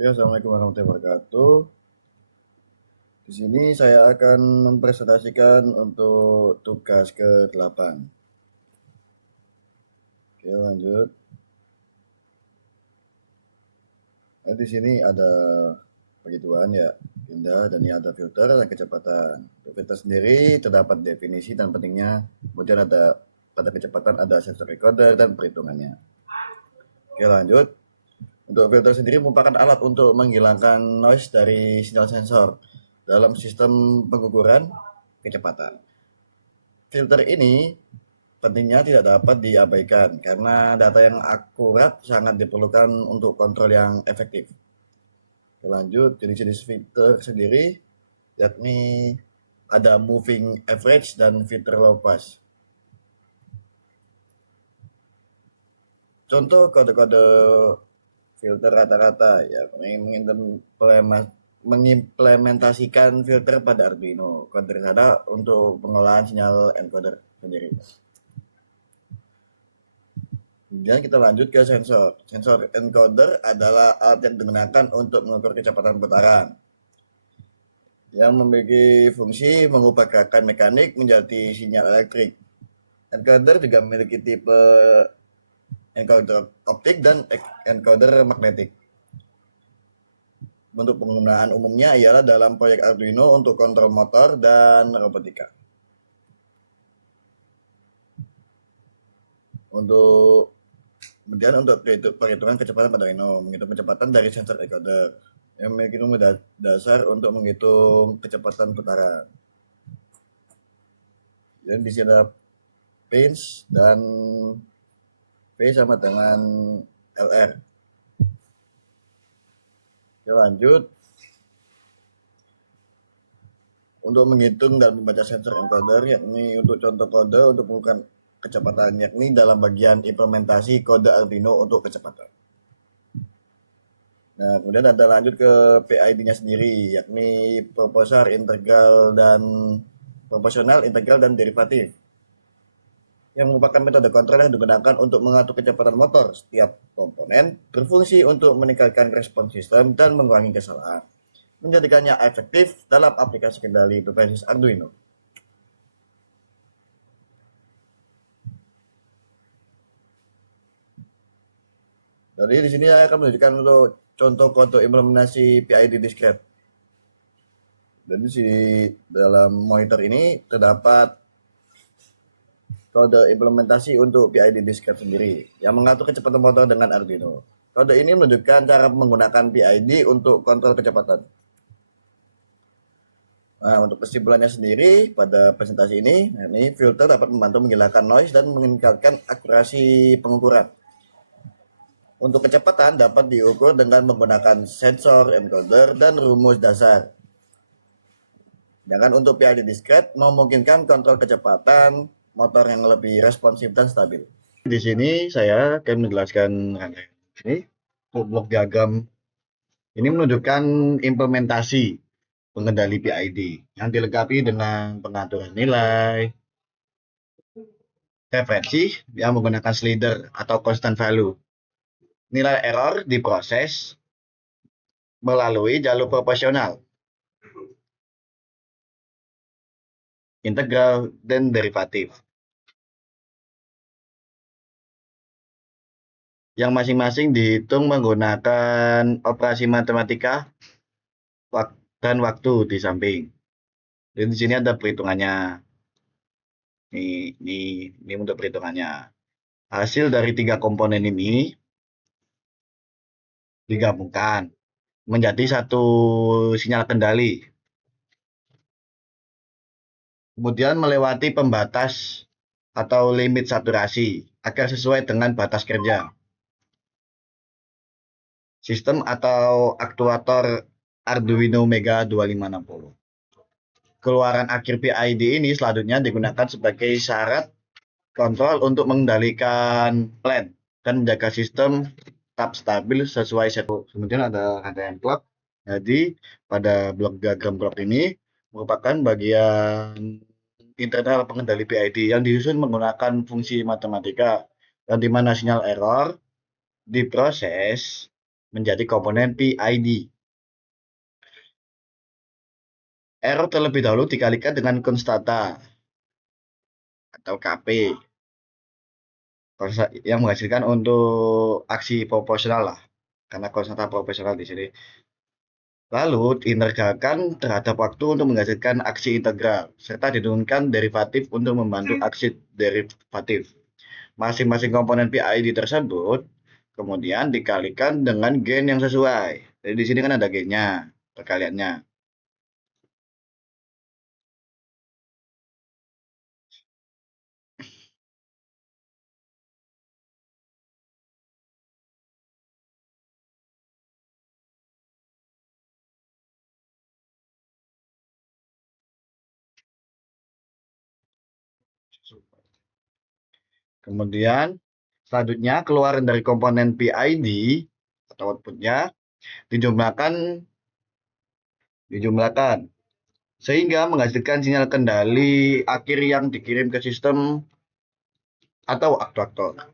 Oke, assalamualaikum warahmatullahi wabarakatuh. Di sini saya akan mempresentasikan untuk tugas ke-8. Oke, lanjut. Nah, di sini ada begituan ya, pindah dan ini ada filter dan kecepatan. Untuk filter sendiri terdapat definisi dan pentingnya. Kemudian ada pada kecepatan ada sensor recorder dan perhitungannya. Oke, lanjut. Untuk filter sendiri merupakan alat untuk menghilangkan noise dari sinyal sensor dalam sistem pengukuran kecepatan. Filter ini pentingnya tidak dapat diabaikan karena data yang akurat sangat diperlukan untuk kontrol yang efektif. Lanjut, jenis-jenis filter sendiri yakni ada moving average dan filter low pass. Contoh kode-kode filter rata-rata ya mengimplementasikan filter pada Arduino. Kode ada untuk pengolahan sinyal encoder sendiri. Kemudian kita lanjut ke sensor. Sensor encoder adalah alat yang digunakan untuk mengukur kecepatan putaran yang memiliki fungsi mengubah gerakan mekanik menjadi sinyal elektrik. Encoder juga memiliki tipe encoder optik dan encoder magnetik. Untuk penggunaan umumnya ialah dalam proyek Arduino untuk kontrol motor dan robotika. Kemudian untuk perhitungan kecepatan pada Arduino, menghitung kecepatan dari sensor encoder yang memiliki ilmu dasar untuk menghitung kecepatan putaran. Dan di sini ada pinch dan V sama dengan LR. Oke, lanjut. Untuk menghitung dan membaca sensor encoder, yakni untuk contoh kode untuk mengukur kecepatan, yakni dalam bagian implementasi kode Arduino untuk kecepatan. Nah, kemudian ada lanjut ke PID-nya sendiri, yakni proporsional, integral, dan derivatif. Yang merupakan metode kontrol yang digunakan untuk mengatur kecepatan motor. Setiap komponen berfungsi untuk meningkatkan respons sistem dan mengurangi kesalahan, menjadikannya efektif dalam aplikasi kendali berbasis Arduino. Jadi di sini saya akan menunjukkan untuk contoh kode implementasi PID discrete. Dan di sini dalam monitor ini terdapat kode implementasi untuk PID discrete sendiri yang mengatur kecepatan motor dengan Arduino. Kode ini menunjukkan cara menggunakan PID untuk kontrol kecepatan. Nah, untuk kesimpulannya sendiri pada presentasi ini filter dapat membantu menghilangkan noise dan meningkatkan akurasi pengukuran. Untuk kecepatan dapat diukur dengan menggunakan sensor, encoder, dan rumus dasar. Sedangkan untuk PID discrete memungkinkan kontrol kecepatan motor yang lebih responsif dan stabil. Di sini saya akan menjelaskan ini blok diagram ini menunjukkan implementasi pengendali PID yang dilengkapi dengan pengaturan nilai, referensi yang menggunakan slider atau constant value. Nilai error diproses melalui jalur proporsional, integral, dan derivatif. Yang masing-masing dihitung menggunakan operasi matematika dan waktu di samping. Dan di sini ada perhitungannya. Ini untuk perhitungannya. Hasil dari 3 komponen ini digabungkan menjadi satu sinyal kendali. Kemudian melewati pembatas atau limit saturasi agar sesuai dengan batas kerja. Sistem atau aktuator Arduino Mega 2560. Keluaran akhir PID ini selanjutnya digunakan sebagai syarat kontrol untuk mengendalikan plan dan menjaga sistem tetap stabil sesuai set. Kemudian ada rangkaian clock. Jadi pada blok diagram clock ini merupakan bagian internal pengendali PID yang disusun menggunakan fungsi matematika dan di mana sinyal error diproses menjadi komponen PID. Error terlebih dahulu dikalikan dengan konstanta atau KP yang menghasilkan untuk aksi proporsional lah, karena konstanta proporsional di sini. Lalu diintegralkan terhadap waktu untuk menghasilkan aksi integral, serta diturunkan derivatif untuk membantu aksi derivatif. Masing-masing komponen PID tersebut kemudian dikalikan dengan gain yang sesuai. Jadi di sini kan ada gainnya, perkaliannya. Kemudian selanjutnya keluaran dari komponen PID atau outputnya dijumlahkan sehingga menghasilkan sinyal kendali akhir yang dikirim ke sistem atau aktuator.